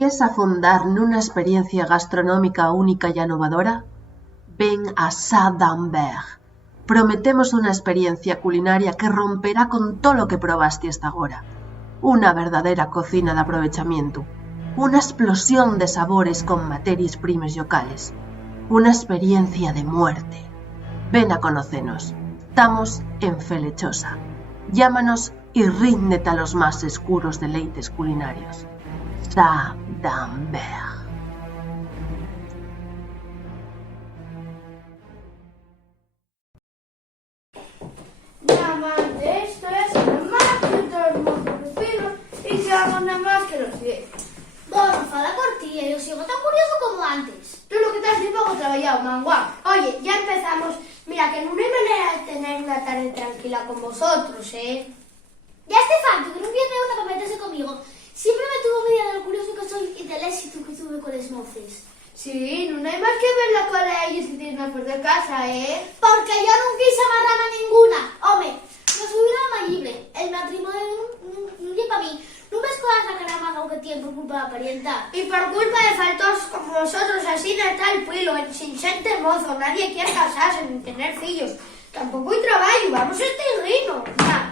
Quies afondar nunha experiencia gastronómica única e anovadora? Ven a Sa d'Ambert. Prometemos unha experiencia culinaria que romperá con todo o que probaste hasta agora. Unha verdadera cocina de aprovechamiento. Unha explosión de sabores con materias primas locales. Unha experiencia de muerte. Ven a conocenos. Estamos en Felechosa. Llámanos y ríndete a los más escuros deleites culinarios. Sa d'Ambert. Esto es nada más que todo el mundo conocido y se hago nada más que los 10. Bueno, fala por ti, yo sigo tan curioso como antes. Tú lo que te has poco trabajado, manguá. Oye, ya empezamos. Mira, que no hay manera de tener una tarde tranquila con vosotros, ¿eh? Ya Estefanto, que no pierde una para meterse conmigo. Siempre me tuvo media de lo curioso que soy y del éxito que tuve con los moces. Sí, no hay más que ver la cara de ellos que tienen afuera de casa, ¿eh? Porque yo no quise amarrarme a ninguna. Hombre, no subieron a Mayible. El matrimonio no es para mí. No me escogas la cara más que tiene por culpa de la parienta. Y por culpa de faltos como vosotros, así no está el pueblo, sin gente mozo. Nadie quiere casarse ni tener fillos. Tampoco hay trabajo, vamos a este reino.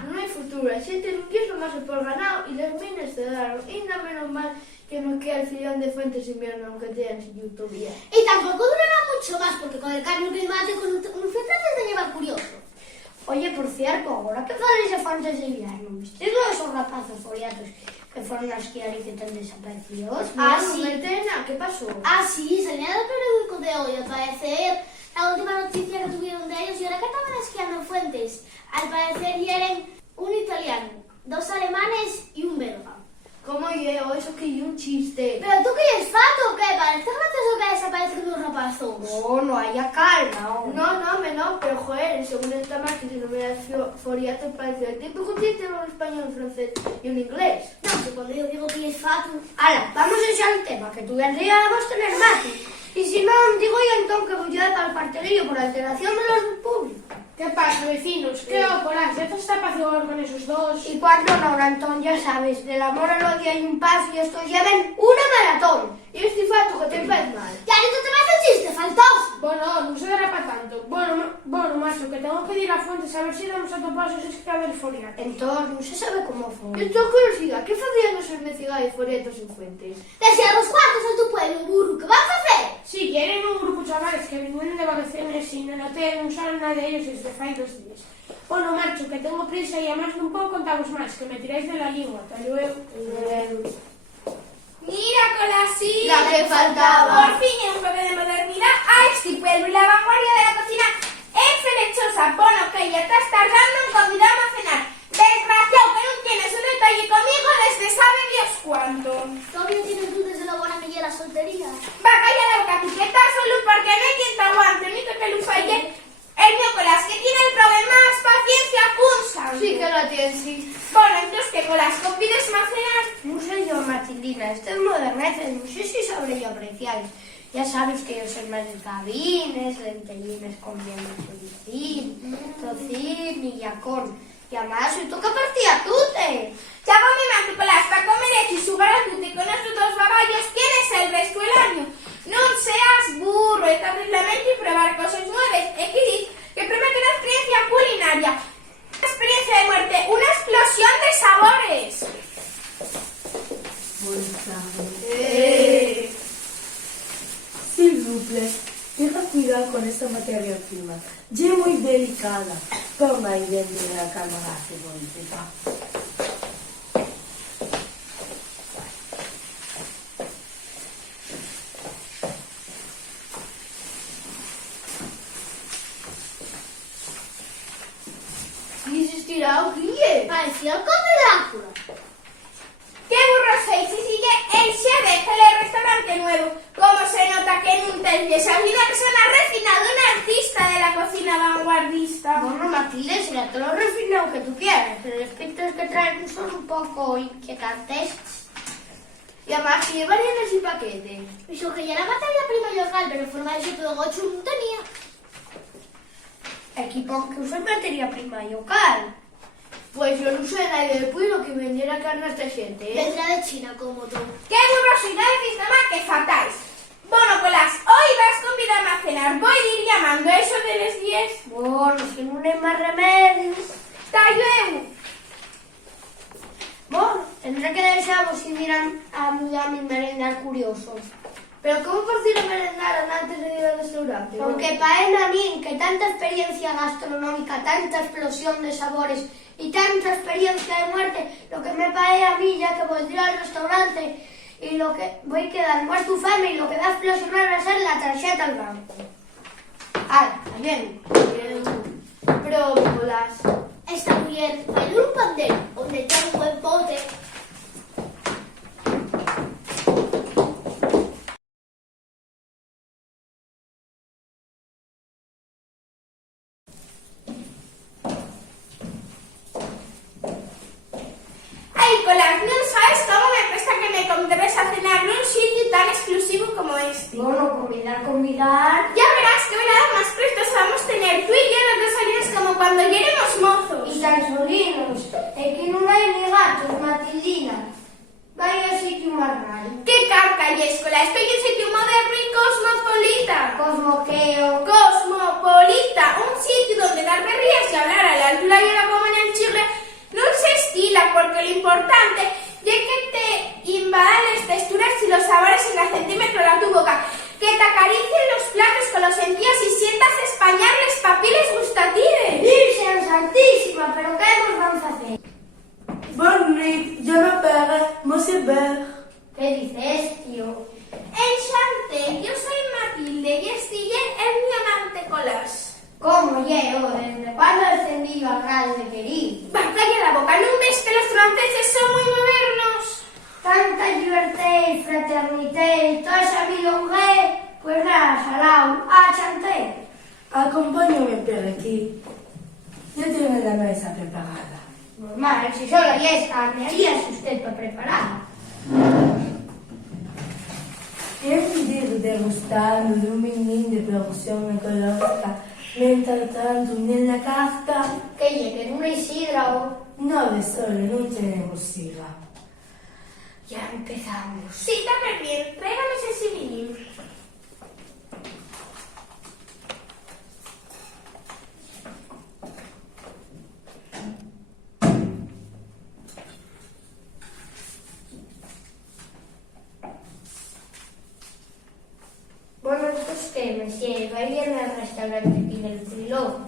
No hay futuro. La gente no quiere lo más por ganado y las minas se daron. Y no menos mal que nos queda el filón de Fuentes Invierno, aunque tengan sin YouTube ya. Y tampoco durará mucho más, porque con el cambio climático un filtro te lleva curioso. Oye, por cierto, ahora que faléis de Fuentes Invierno, ¿visteis lo de esos rapazos foliatos que fueron a esquiar y que están desaparecidos? Sí. Metena, ¿qué pasó? Sí, salía del periódico de hoy, al parecer, la última noticia que tuvieron de ellos, y ahora que estaban esquiando en Fuentes, al parecer hieren un italiano, 2 alemanes y un belga. ¿Cómo llevo? Eso que es un chiste. ¿Pero tú qué es fato o qué? ¿Parece gracioso que desaparezcan los rapazos? No haya calma. No, pero joder, según esta más que se nombre foliato parece el típico chiste en un español, un francés y un inglés. No, que cuando yo digo que es fato... Hala, vamos a echar el tema, que tú ya vas a tener mate. Y si no, digo yo entonces que voy a dar el cartelillo por alteración de los públicos. ¿Qué pasa, vecinos? ¿Qué ócolas? ¿Ya te está paciendo con esos dos? Y cuando no, Antón, ya sabes, del amor al odio hay un paso y estos lleven una maratón. Y este fato que te ves mal. Ya no te vas a chiste, faltoso. Bueno, no se dará para tanto. Bueno, macho, que tengo que ir a Fuentes a ver si damos a topar esos esclavos foliatos. Entonces, no se sabe cómo fue. Yo tengo curiosidad, ¿qué hacían los investigadores foliatos en Fuentes? Decía los cuartos en tu pueblo, burro, ¿qué vas a hacer? Sí, quieren un grupo de chavales que vienen de vacaciones y no te usaron nada de ellos desde hace 2 días. Bueno, macho, que tengo prisa y además no puedo contaros más, que me tiráis de la lengua. Hasta luego. Mira, Colasí, La que faltaba. Por fin en un toque de modernidad a este pueblo y la vanguardia de la cocina en Felechosa. Bueno, que ya estás tardando en convidarme a cenar. Desgraciado que no tienes un detalle conmigo desde sabe Dios cuánto. Todavía tienes dudas de la buena que lleva la soltería. Va, calla la boca, tu quieta solo porque no hay quien te aguante, ni que lo falle. El Nicolás, que tiene el problema más paciencia punsa. Sí que la tienes, sí. Bueno, entonces, ¿qué Nicolás? ¿Convides a cenar? No sé yo, Matildina, esto es moderneza, no sé si sabré yo apreciar. Ya sabes que yo soy más de cabines, lentellines con bien de tocín y yacón. Y además, hoy toca partir a tute. Ya come más, Nicolás, para comer hecho y subar a tute con esos 2 baballos, ¿quién es el resto del año? No seas burro, es terriblemente y probar cosas nuevas. Que promete una experiencia culinaria. Una experiencia de muerte, una explosión de sabores. S'il vous plaît, tenga cuidado con esta materia prima. Ya muy delicada. Toma y vende la calmarase, bonita. ¿Y se estirado qué? Parecía el conde Drácula. ¡Qué burro sois! Y sigue el chef del restaurante nuevo. ¿Cómo se nota que nunca es una persona refinada, un artista de la cocina vanguardista? Bueno, Matilde, será todo lo refinado que tú quieras, pero los pintos que traen son un poco inquietantes. Y además, si llevarían ese paquete. Eso que ya la materia prima local, pero en forma de sopa de gocho no tenía. Equipo que usa materia prima local. Pois eu non sei nada de puido que vendiera carne a esta xente, Vendrá de China como tú. ¡Qué burros y narices, mamá, que fatáis! Bueno, colas, hoy vas a convidarme a cenar. Voy a ir llamando a eso de las 10. Bueno, que non hai máis remedio. ¡Está luego! Bueno, tendré que deixamos ir a mudar mi merendar curiosos. Pero como por ir a merendar antes de ir al restaurante? Porque para a min que tanta experiencia gastronómica, tanta explosión de sabores y tanta experiencia de muerte, lo que me pae a mí ya que voy a ir al restaurante y lo que voy a quedar más tu fame y lo que va a explosionar va a ser la tarjeta al banco. Ah, bien. Brócolas. Está muy bien. Bailar un pandero donde está un buen pote. Ay, colas, non sabes como me presta que me convides a cenar nun sitio tan exclusivo como este. Bueno, convidar. Ya verás que hoy nada más prestos vamos a tener tú y yo los dos salidas como cuando ya éramos mozos. Y tan solinos. É que non hai ni gatos, Matildina. Vaya sitio máis raro. ¡Qué carca, Yescola! Estoy en sitio moderno y cosmopolita. Cosmoqueo. Cosmopolita, un sitio donde dar berrías y hablar a la altura y a la como en el chirre no se estila, porque lo importante es que te invadan las texturas y los sabores en el centímetro de tu boca, que te acaricien los platos con los sentidos y sientas españar los papiles gustativos. Virgen Santísima, pero que nos vamos a hacer? Bonne nuit, je m'appelle Monsieur Bert. Que dices, tío? Enchanté, yo soy Matilde y Estiller es mi amante colas. ¿Cómo llevo? ¿Desde cuándo he encendido al grande querido? Va, calla la boca, ¿no ves que los franceses son muy modernos? Tanta liberté y fraternité y toda esa milongué, pues nada, salao, chanté. Acompáñame por aquí. Ya tiene la mesa preparada. Normal, si solo hay es carne, harías usted para preparar. Hem de degustando de un vinín de producción ecológica. Mientras tanto, en la carta, Que llegue una sidra o... no de solo, no tenemos sidra. Ya empezamos. Sí, está bien, tráigame ese civilín. Bueno, pues que, monsieur, va bien al restaurante Pinel Filo.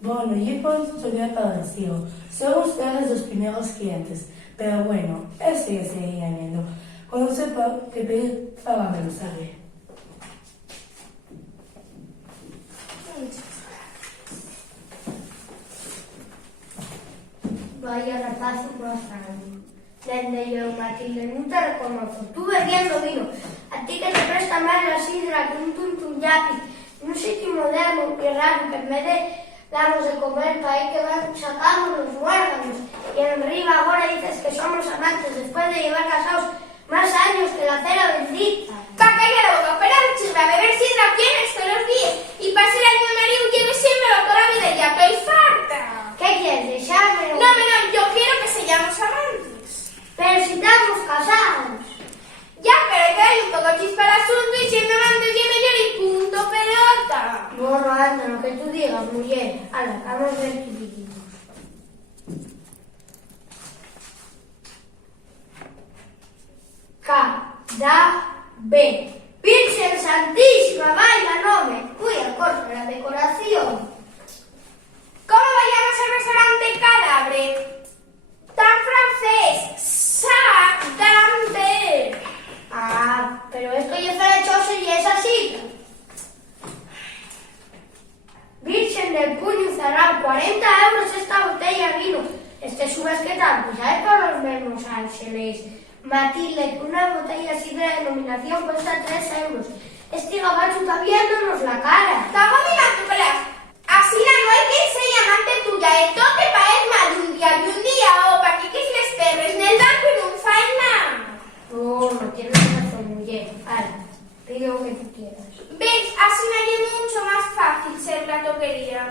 Bueno, yo pronto todavía parecido. Son ustedes los primeros clientes. Pero bueno, eso ya seguirá viendo. Cuando sepa que pedir, hágamelo saber. Vaya rapaz más raro. Desde yo, Matilde, no te reconozco. Tú bebiendo vino. A ti que te presta más la sidra que un tuntun yapi. En un sitio moderno y raro que en vez de darnos de comer para ahí que van, sacamos los muérdanos. Y arriba ahora dices que somos amantes después de llevar casados más años que la cera bendita. Va, calla la boca, espera, chisme, a beber sidra tienes todos los días. Y para ser año marido lleve siempre toda la vida, ya estoy farta. ¿Qué quieres? ¿Dejarme? No, yo quiero que seamos amantes. Pero si estamos casados. Ya, pero hay que darle un poco chispa al asunto y siendo amantes y mejor y punto pelota. Bueno, anda, lo que tú digas, mujer. Hala, vamos a ver qué dijimos. K-D-B. Virgen Santísima, vaya nombre. Muy acorde la decoración. ¿Cómo vayamos al restaurante Cadáver? Tan francés. Sagamber. Ah, pero esto ya está hecho y es así. Virgen del Puño Zarao, 40 euros esta botella de vino. Este subes que tal, pues ¿sabes por los mismos ángeles? Matilde, que una botella así de denominación cuesta 3 euros. Este gabacho está viéndonos la cara. Estamos mirando, colas. Así no hay que ser amante tuya. Esto te parece más de un día o para que les perres en el banco y no faen nada. No tienes razón, mujer. Vale, pide lo que tú quieras. ¿Ves? Así me es mucho más fácil ser la toquería.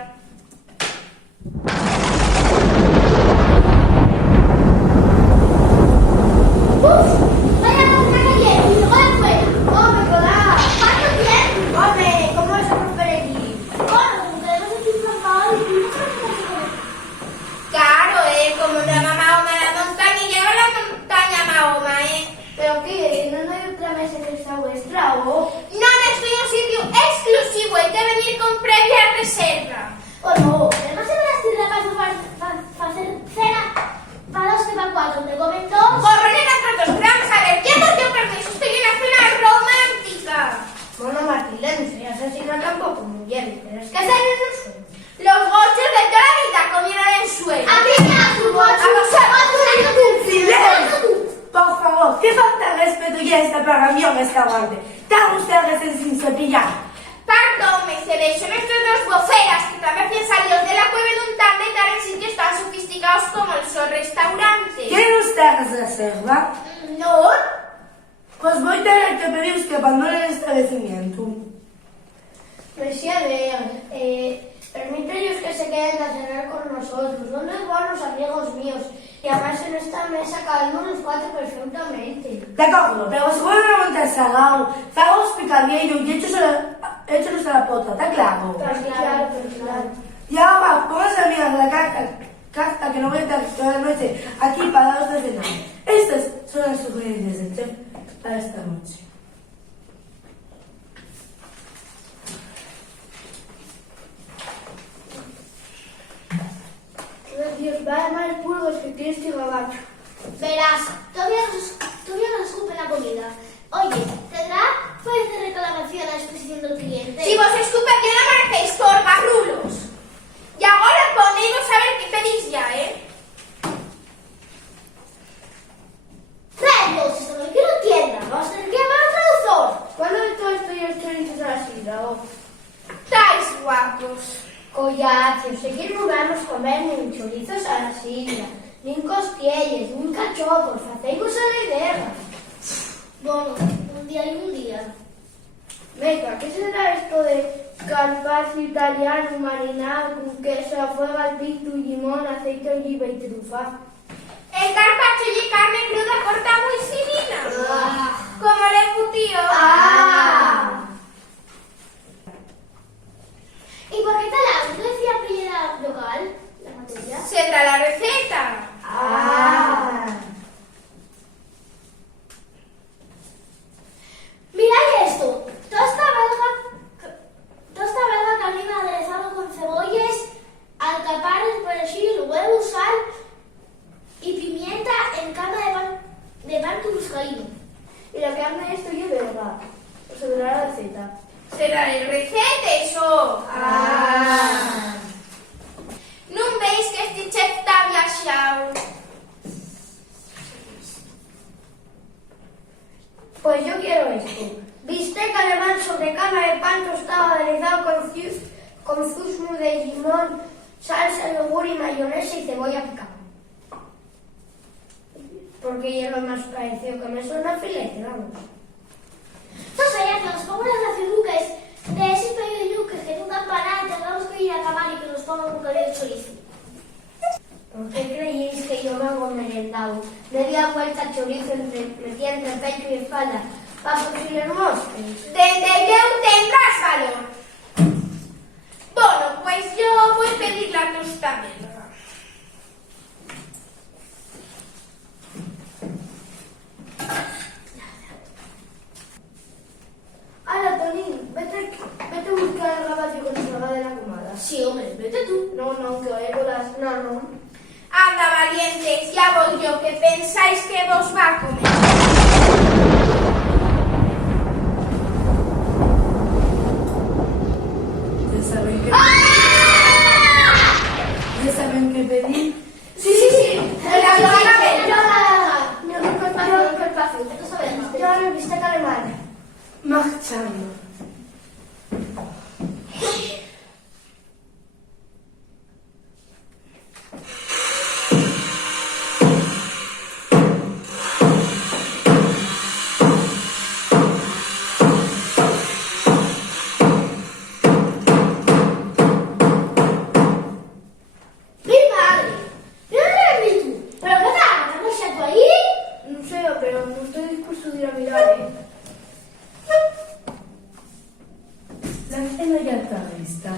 claro. Non estoy en un sitio exclusivo, hai que venir con previa reserva. O no, además se verás ti rapaz facer cena para os que van 4, onde comen 2. Borronera tratos, pero vamos a ver, ¿quién por qué permiso? Estoy en una cena romántica. Bueno, Martín, no seas así, no tampoco muy bien. Tienes que hacer en el suelo. Los gochos de toda la vida comieron en suelo. A mí me das un bocho. ¡Silencio! Por favor, que falta de respeto ya está para mí en esta guardia. Están ustedes sin cepillar. Perdón, me cedé, son estos dos voceras que también recién salidos de la cueva de un tan de estar en sitios tan sofisticados como el Sol Restaurante. ¿Quieren ustedes reserva? No. Pues voy a tener que pedir que abandonen el establecimiento. Pues sí, a ver, permíteles que se queden a cenar con nosotros. Son muy buenos amigos míos. Y además en esta mesa cabemos los 4 perfectamente. De acuerdo, pero si vuelven a montar salado, salgos picadillo y échalos a la pota, ¿está claro? Claro. Y ahora, pónganse a mirar la carta que no voy a estar toda la noche aquí parados de cenar. Estas son las sugerencias del chef para esta noche. Dios, vaya mal pulgos que tienes que gabacho. Verás, todavía no escupe la comida. Oye, ¿tendrá fuerza de reclamación a disposición del cliente? Si vos escupe que no merecéis por barrulos. Y ahora ponéis a ver qué pedís ya, ¡Traemos! Esto no es que no entienda. Vamos a tener que llamar al traductor. ¿Cuándo de todo esto ya chorizos así, Drago? Estáis guapos. Collacios, sé que non vamos comer nin chorizos a la silla, nin costielles, nin cachopos, faceimos a la idea. Bueno, un día y un día. Venga, ¿qué será esto de carpaccio italiano marinado con queso, fuego al pinto, limón, aceite de oliva y trufa? El carpaccio y carne cruda corta muy finina. Como el embutido. ¿Y por qué tal? ¿No decía propiedad local la materia? Será la receta. Mirad esto. Tosta belga carne aderezado con cebollas, alcaparras, perejil, huevo, sal y pimienta en cama de pan turuscaíno. Y la carne esto yo de verdad, os dará la receta. Será el receta, eso. Non veis que este chef está viaxado? Pues yo quiero esto. Bistec alemán sobre cama de pan tostado aderezado con zumo de limón, salsa, yogur y mayonesa y cebolla picada. Porque ya lo más parecido que me suena a filete, vamos. No sabía que los pobres aciduques de ese pedido de yuques que nunca paran, tendremos que ir a acabar y que nos pongan un caldo de chorizo. ¿Por qué creéis que yo vengo merendado? Media vuelta al chorizo metía entre pecho y espalda para posibles mosques. Dende eu tendrás valor. Bueno, pues yo voy a pedir la tosta belga. Ala, Tonín, vete a buscar el gabacho que nos salga de la comada. Sí, hombre, vete tú. No, que vaya con las... No. Anda, valientes, ya voy yo, que pensáis que vos va a comer. ¿Ya saben qué pedir? Sí. La tosta belga. Yo el bistec alemán. Marchando. ¡Mi madre! ¿Pero qué eres tú? ¿Pero qué tal? ¿Te has puesto ahí? No sé, pero no estoy dispuesto a ir a mirar, La cena ya está lista.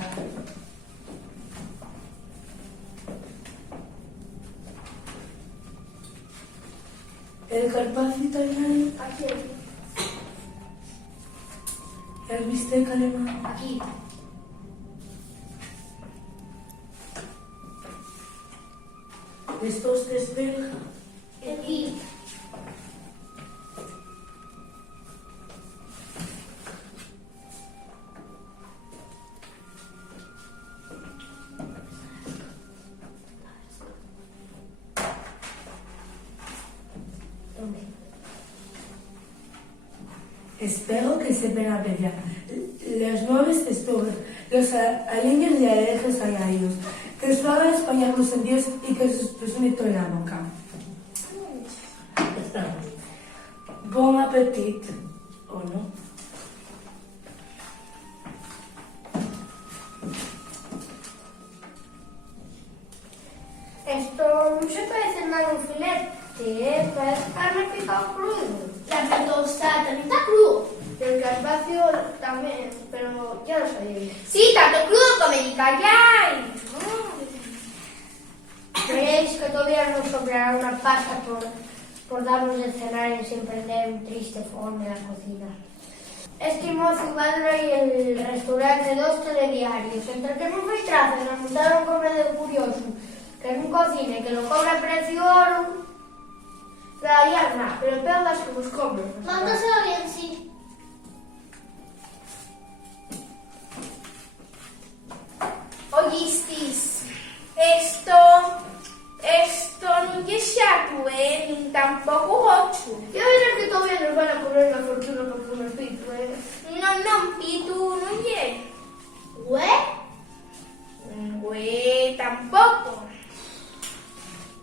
El carpaccio italiano. Aquí. El bistec alemán. Aquí. Les tostes belga. Aquí. Espero que sepan apreciar las nuevas texturas, los aliños de alergias añadidos, que suaven español los sentidos y que se expresen en la boca. Bon appetit, ¿o no? Esto no se parece nada a un filete, parece carne picado crudo. La tosta también está crudo. El carpaccio también, pero ya lo sabía. Sí, tanto crudo como en callar. ¿Creéis que todavía nos sobrará una pasta por darnos de cenar y sin prender un triste fogón en la cocina? Estimó Ciudadana y el restaurante dos telediarios. Entre que non foi traza, nos montaron un comedor curioso, que non cocina e que lo cobra a precio oro. Daría nada, pero peor das que vos cobro. Mándaselo bien, sí. Oístis, esto non lle xato, nin tampouco gocho. Ya verás que todavía nos van a cobrar una fortuna por comer pito, Non, pitu, non lle. ¿Güey? Güey, tampouco.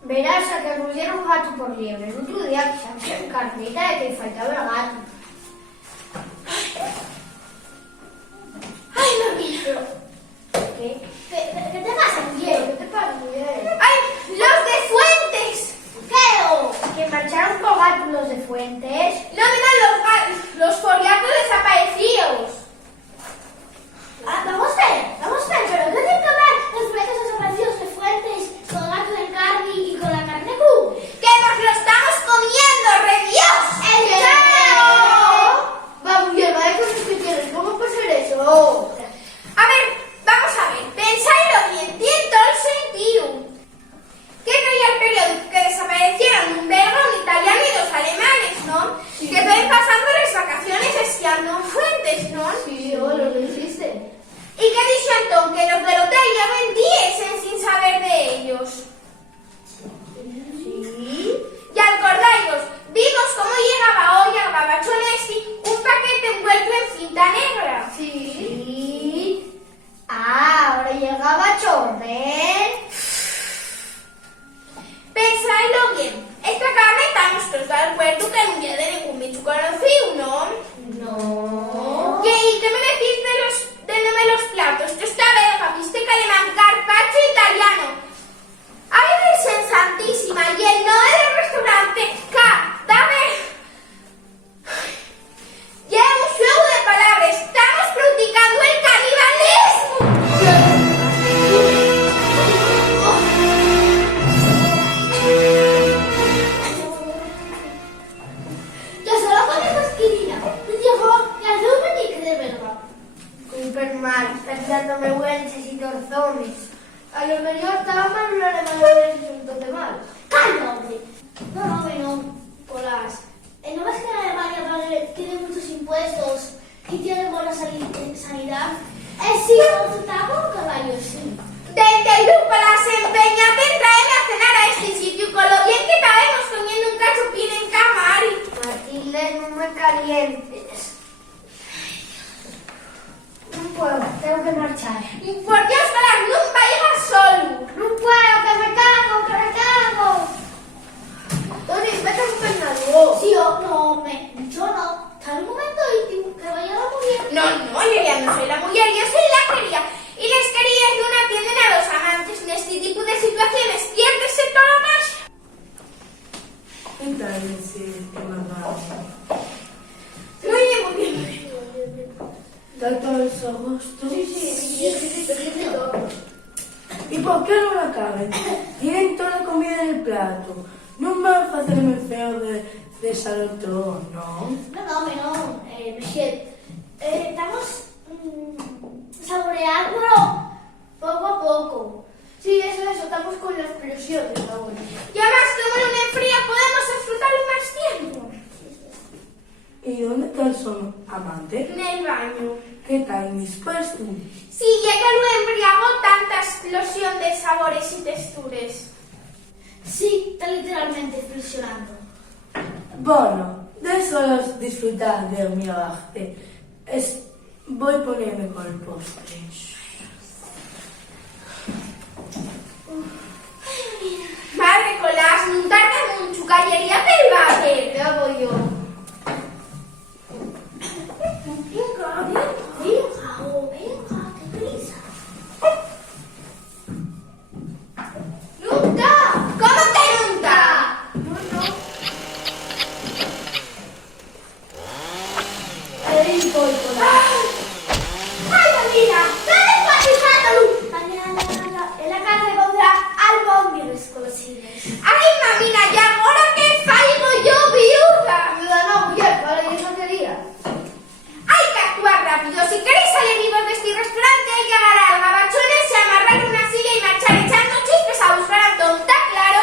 Verás a que nos dieron gato por liebre. El otro día que se en carnita de que faltaba el gato. Ay, mamita. ¿Qué? ¿Qué te pasa, Miguel? ¿Qué te pasa, Miguel? Ay, los de Fuentes. ¿Qué? Que marcharon con gatos los de Fuentes. No, mira, los foliatos desaparecidos. Ah, vamos a ver, pero ¿qué tienen que ver los juguetes desaparecidos de Fuentes con el gato del Cardi y con la carne cruda? ¡Que nos lo estamos comiendo, redios! ¡El chao! Vamos, Miguel, vaya cosas que tienes. ¿Cómo puede ser eso? A ver, vamos a ver, pensáislo bien, tiene todo el sentido. ¿Qué creía el periódico? Que desaparecieron un belga, un italiano y dos alemanes, ¿no? Que ven pasando las vacaciones esquiando en Fuentes, ¿no? Sí, lo que hiciste. ¿Y qué dijo entón? Que los del hotel ya vendiesen sin saber de ellos. Sí. Y acordáis, vimos cómo llegaba hoy al gabachón un paquete envuelto en cinta negra. Sí. Ah, ahora llegaba Chorren. Pensáislo bien, esta carne está nuestros de acuerdo que un día de ningún bicho conocido, ¿no? No. ¿Y qué me decís de los platos? Tosta belga, bistec alemán, carpaccio italiano. ¡Ay, Virgen Santísima! Y el nombre del restaurante, dame. Ya un juego de palabras, estamos practicando el canibalismo. Yo solo con esa esquina. Me dijo, ya no me dije de verdad. Súper mal, pensándome huelches y torzones. A lo mejor estaba mal un alemán de un tote mal. ¡Calma, hombre! No. Nicolás. ¿No ves que en Alemania tiene muchos impuestos y tiene buena sanidad? Sí, no estamos caballos, sí. Desde Lúpulas, empeñate en traerme a cenar a este sitio con lo bien que estábamos comiendo un cachupín en Camari. Matilde, no me calientes. No puedo, tengo que marchar. Por Dios, para no vayas solo. No puedo, que me cago. Tony, vete a un peinado. Sí, no, yo no. Tal un momento íntimo, que vaya la mujer. No, yo ya no soy la mujer, yo soy la querida. Y las queridas no atienden a los amantes. En este tipo de situaciones, piérdese todo más. Entonces, ¿qué más va? Muy bien. ¿Está todos agosto? Sí, todo. ¿Y por qué no la caben? Tienen toda la comida en el plato. No es más fácil el feo de salón todo, ¿no? No, monsieur. Estamos vuestro amante? Nel baño. ¿Qué tal dispuesto? Sí, ya que lo embriagó tanta explosión de sabores y texturas. Sí, está literalmente explosionando. Bueno, de solo disfrutar de mi arte. Voy a ponerme con el postre. Madre Colás, non tarda mucho, callería del váter. Ya voy yo. Venga, qué prisa. ¡Nunca! ¿Cómo que nunca? Ahí voy con la... ¡Ay, Marina! ¡Dale patisándolo! En la casa encontrar albóndigas con los cines. ¡Ay, mamina, ya ahora que faigo yo viuda! Ayuda, no, mujer, para yo no quería. Hay que actuar rápido. Si queréis salir vivos de este restaurante, hay que agarrar gabachones y amarrar una silla y marchar echando chistes a buscar a Tom, ¿está claro?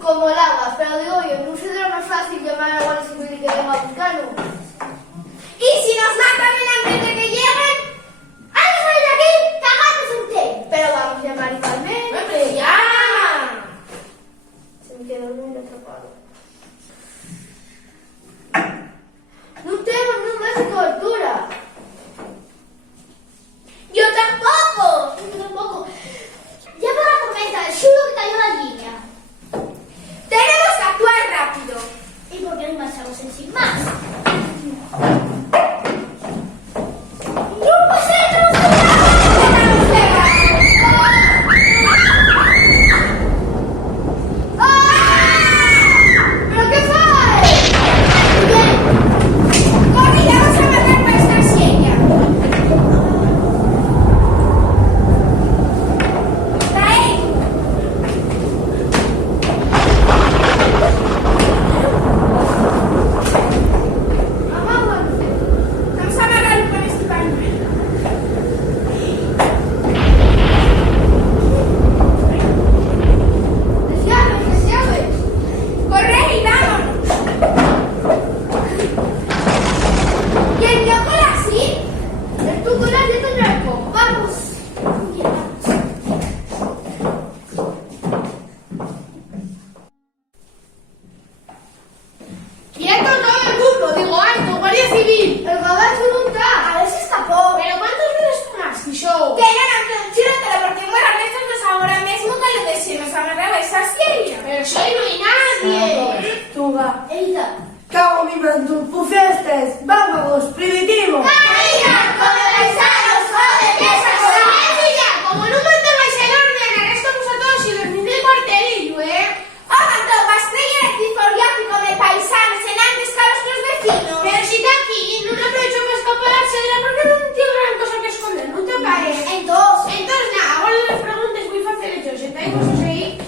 Como el agua, pero digo yo, ¿no será más fácil llamar a la Guardia Civil y que venga a buscarlo? Y si nos matan antes de que lleguen, ¡hay que salir de aquí! ¡Cagándose un té! Pero vamos a llamar igualmente. ¡Hombre, llama! Se me quedó muy atrapado. No tenemos números de cobertura. ¡Yo tampoco! Yo tampoco. Ya por la tormenta, juro que cayó la línea. ¡Tenemos que actuar rápido! ¿Y por qué no marchamos en sin más? ¡No puede ser! ¡Tenemos que ¿Pero qué fue? ¡Corre, ya vamos a matar nuestra silla! ¡Trae! Vamos a amarrarlo con este pañuelo. ¡Les llaves! ¡Corre y vámonos! ¿Y el yo con la SID? El tú con la dieta de arco. ¡Vamos! ¡Quieto todo el mundo! ¡Digo alto, Guardia Civil! ¡El gabacho no está! A ver si escapó. ¿Pero cuántos veces más, Show? Que no, chírratelo porque mueran estos dos ahora mismo que le decimos amarrar esa silla. Pero si ahí no hay nadie. Tuga. Elita. Cago mi mantu, pufestes, vámonos, primitivo. ¡Como paisanos, joder, que esas Como no mantengáis el orden, arrestamos a todos y los metéis cuartelillo, ¿eh? ¡Omanto, Pastrella el ciforiático de paisanos en antes que a los vecinos! Pero si está aquí, no lo aprovecho para escaparse de la porque no tiene gran cosa que esconder, ¿no te parece? Entonces nada, ahora les preguntes muy fácil hecho, sentáis vosotros ahí.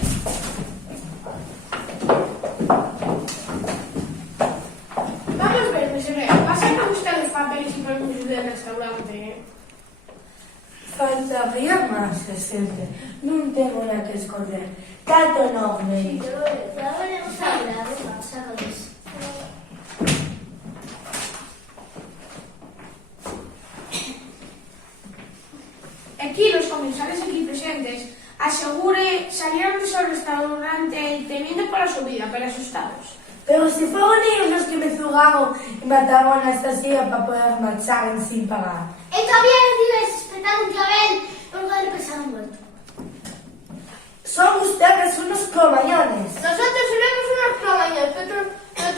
Vamos a ver, mesonero, pasen a buscar los papeles y permisos del restaurante, ¿eh? Faltaría más decirte, no tengo nada que esconder. Tanto enorme. Ya veremos ahora, venga, sácalos. Aquí los comensales aquí presentes asegure salieron de su restaurante temiendo por su vida, pero asustados. Pero si fueron ellos los que me zugaron y mataron a esta silla para poder marchar sin pagar. Y todavía recibes espetar un clavel por lugar de pesar muerto. Son ustedes unos cromañones. Nosotros seremos unos cromañones, pero tú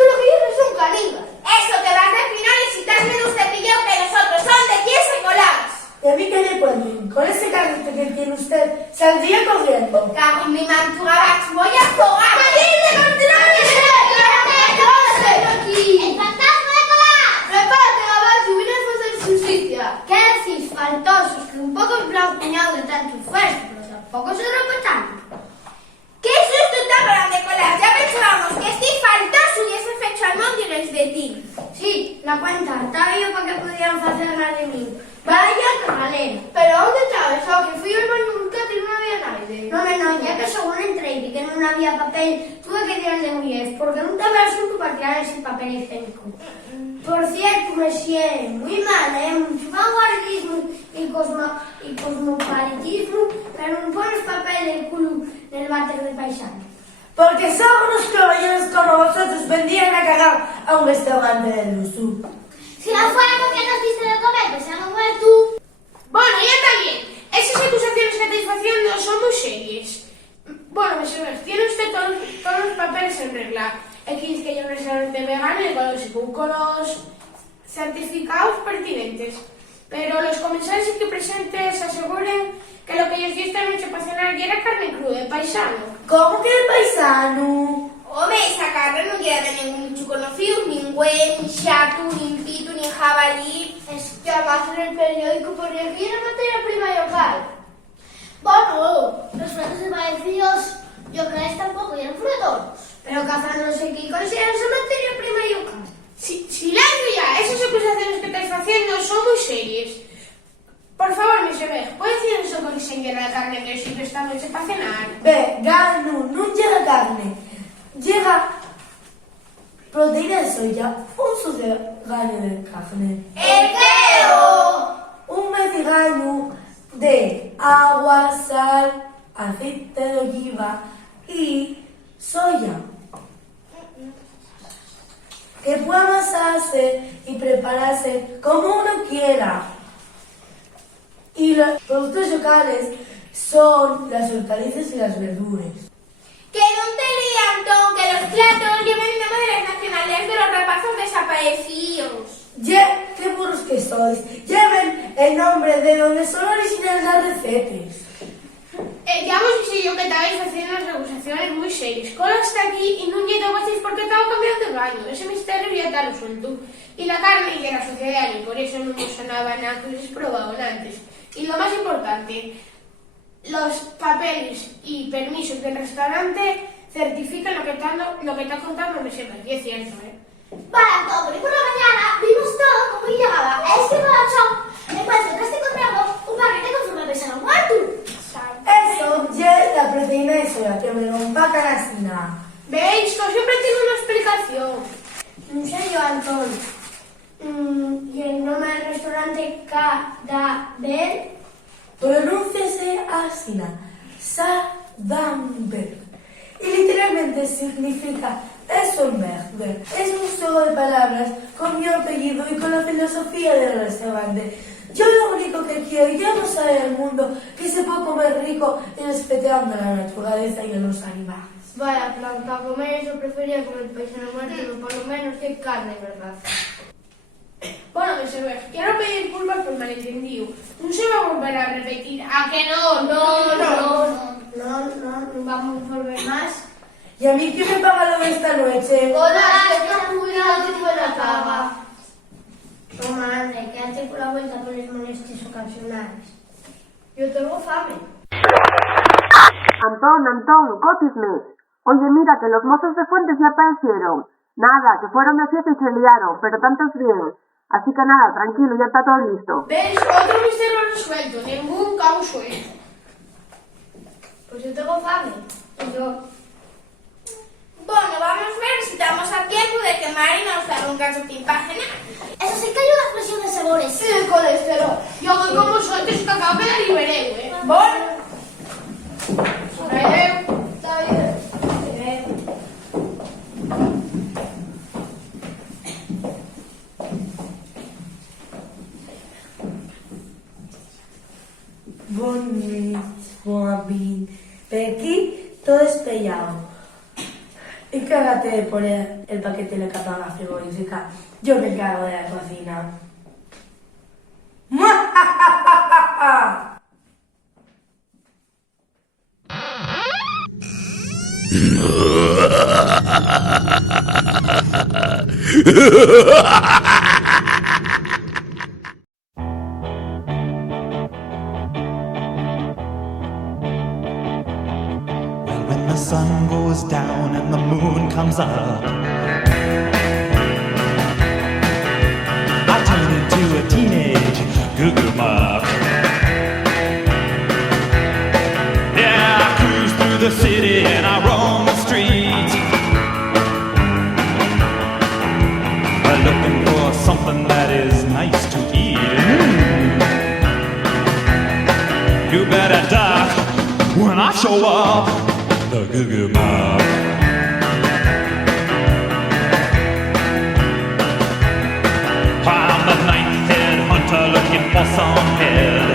lo que dices es un caníbal. Eso, que vas de finales y estás menos cepillado que nosotros, son de 15 colados. ¿Y a mí qué le cuenten? Con ese carrito que tiene usted, saldría corriendo. Cago en mi mantura, voy a jugar. ¡El fantasma de Colás! Prepárate, gabacho, vienes a hacer justicia. ¿Qué decís, faltosos? Que un poco blancuñado de tanto esfuerzo, pero tampoco se rompe tanto. ¿Qué susto tan grande, Colás? Ya pensábamos que estoy faltoso y ese fecho al mundo y no es de ti. Sí, la cuenta, estaba yo para que pudieran hacer nada de mí. Vaya canalera. Pero ¿dónde estaba eso? Que fui al baño a buscarte y no había nadie. alcalde. No, ya que según entré y vi que no había papel, tuve que tirar de un porque no te había asunto para tirar ese papel higiénico. Por cierto, monsieur, muy mal, mucho vanguardismo y cosmopolitismo, pero no pones papel del culo del váter de paisano. Porque son unos caballeros como vosotros vendrían a cagar a un restaurante de lujo. Si no fuera porque nos diste de comer, pues ya no mueres tú. Bueno, ya está bien. Esas acusaciones que estáis haciendo son muy serias. Bueno, tiene usted todos los papeles en regla. Aquí dice que hay un restaurante vegano y con los certificados pertinentes. Pero los comensales aquí presentes aseguren que lo que ellos dio esta noche para cenar ya era carne cruda, de paisano. ¿Cómo que el paisano? Home, esa carne no lleva de ningún bicho conocido, ni güey, ni chato, ni pito, ni jabalí. Es que además en el periódico ponía que era materia prima local. Bueno, los frutos desvanecidos, yo creo que tampoco eran frutos. Pero cazan no sé qué consideran su materia prima local. Silencio ya, esas acusaciones que estáis haciendo son muy serias. Por favor, Mr. Beg, ¿puede decirnos eso con que se enguerra la carne que os sirve esta noche para cenar? Vegano, no llega carne. Llega proteína de soya, un sucedaño de carne. Un mezclano de agua, sal, aceite de oliva y soya. Que puede amasarse y prepararse como uno quiera. Y los productos locales son las hortalizas y las verduras. Que no te lían, Tom, que los platos lleven nombres nacionales de los rapazos desaparecidos. ¡Qué burros que sois! Lleven el nombre de donde son originales las recetas. Ya hemos dicho yo que estabais haciendo unas acusaciones muy serias. Cola está aquí y no llego a porque estaba cambiando de baño. Ese misterio ya está resuelto. Y la carne ya era sociedad y por eso no me sonaba nada que hubieses probado antes. Y lo más importante, los papeles y permisos del restaurante certifican lo que está contando me sepa. Y es cierto, ¿eh? Para todo, y por la mañana vimos todo como llegaba a este borracho. Encuentro que encontramos un paquete con forma de pesar muerto. Eso ya es la proteína de soya que me rompa canasina. ¿Veis? Esto siempre tiene una explicación. En serio, Antón. ¿Y el nombre del restaurante Cadáver? Pronúnciase así, Sadamberg. Y literalmente significa Essenberg. Es un juego de palabras con mi apellido y con la filosofía del restaurante. Yo lo único que quiero ya no sabe el mundo que se puede comer rico y respetando la naturaleza y a los animales. Vaya, plan, para comer eso prefería comer paisano muerto, pero por lo menos que carne, ¿verdad? Bueno, Mr. Beg, quiero pedir disculpas por malentendido. No se va a volver a repetir. ¿A que no? No vamos a volver más. ¿Y a mí quién me paga lo de esta noche? Hola, que no cuidado que buena paga. Toma, André, quédate por la vuelta con las molestias ocasionales. Yo tengo fame. Antón, cótisme. Oye, mira, que los mozos de Fuentes ya aparecieron. Nada, que fueron de fiesta y se liaron, pero tantos bien. Así que nada, tranquilo, ya está todo listo. ¿Veis? Otro misterio resuelto, ningún cabo suelto. Pues yo tengo fame. Y yo... Bueno, vamos a ver si estamos a tiempo de que Mari nos haga un calcetín para cenar. Eso sí que hay una explosión de sabores. Sí, el colesterol. Yo voy como suelto y cacao que la liberé, ¿eh? Bueno. Está bien. Bonito, pero aquí todo espellado. Y cágate de poner el paquete de la capa a frigorífica. Yo me encargo de la cocina. Well, when the sun goes down and the moon comes up, I turn into a teenage goo-goo muck. Yeah, better duck when I show up. The Goo Goo Mob. I'm the 9th head hunter looking for some head.